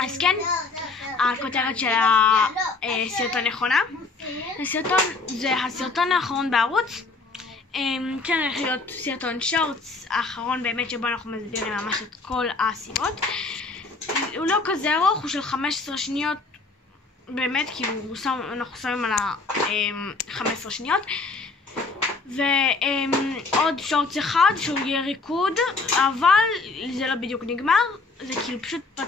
אז כן, הכותרת של הסרטון נכונה. זה הסרטון האחרון בערוץ. כן, הולך להיות סרטון שורטס האחרון באמת שבו אנחנו מסבירים ממש את כל הסיבות. הוא לא כזה ארוך, הוא של 15 שניות באמת, כי אנחנו שמים על 15 שניות. ועוד שורטס אחד שהוא יהיה ריקוד, אבל זה לא בדיוק נגמר, זה כאילו פשוט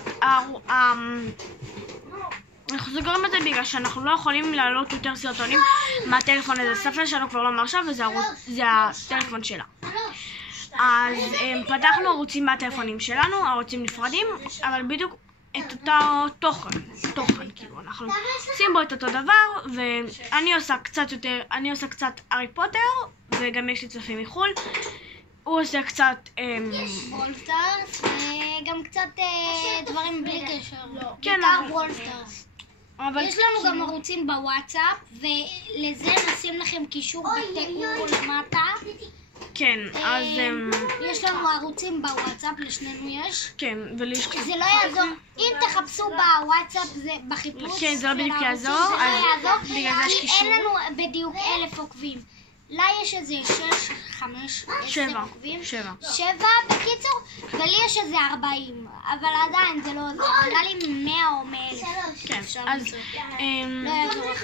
אנחנו סוגרים את זה בגלל שאנחנו לא יכולים להעלות יותר סרטונים מהטלפון הזה. ספר שלנו כבר לא מרשה וזה הטלפון שלה. אז פתחנו ערוצים מהטלפונים שלנו, ערוצים נפרדים, אבל בדיוק את אותו תוכן, כאילו אנחנו עושים בו את אותו דבר, ואני עושה קצת הארי פוטר, וגם יש לי צופים מחול. הוא עושה קצת ברולסטארס, וגם קצת דברים בלי קשר, כן, בעיקר ברולסטארס. יש לנו גם ערוצים בוואטסאפ, ולזה נשים לכם קישור בתיאור למטה. כן, אז יש לנו ערוצים בוואטסאפ, לשנינו יש. כן, זה לא יעזור, אם תחפשו בוואטסאפ זה בחיפוש. כן, זה לא בדיוק יעזור, כי אין לנו בדיוק 1,000 עוקבים. לה יש איזה 6, 5, 10 עוקבים. 7 בקיצור, ולי יש איזה 40, אבל עדיין זה לא עוזר, נראה לי 100 או 100,000. כן, אז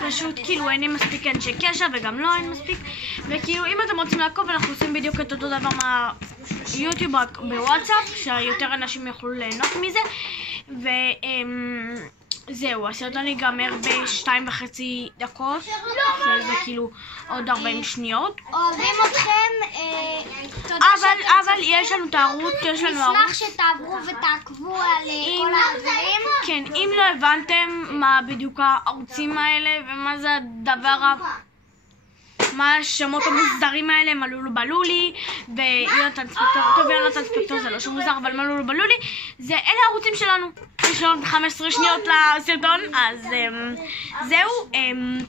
פשוט כאילו אין לי מספיק אנשי קשר וגם לא אין מספיק, וכאילו אם אתם רוצים לעקוב אנחנו עושים בדיוק את אותו דבר מהיוטיוב רק בוואטסאפ, שיותר אנשים יוכלו ליהנות מזה. זהו, הסרטון ייגמר ב2.5 דקות, זה כאילו עוד 40 שניות. אוהבים אתכם, אבל יש לנו את הערוץ, נשמח שתעברו ותעקבו על כל הדברים. כן, אם לא הבנתם מה בדיוק הערוצים האלה ומה זה הדבר מה השמות המוזרים האלה, מלולו בלולי ויונתן ספקטור. טוב, יונתן ספקטור זה לא שמוזר, אבל מלולו בלולי זה אלה הערוצים שלנו. יש לנו 15 שניות לסרטון, אז זהו,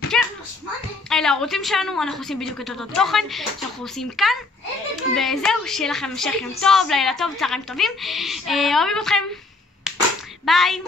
כן, אלה הערוצים שלנו, אנחנו עושים בדיוק את אותו תוכן שאנחנו עושים כאן, וזהו, שיהיה לכם המשך יום טוב, לילה טוב, צהריים טובים, אוהבים אתכם, ביי.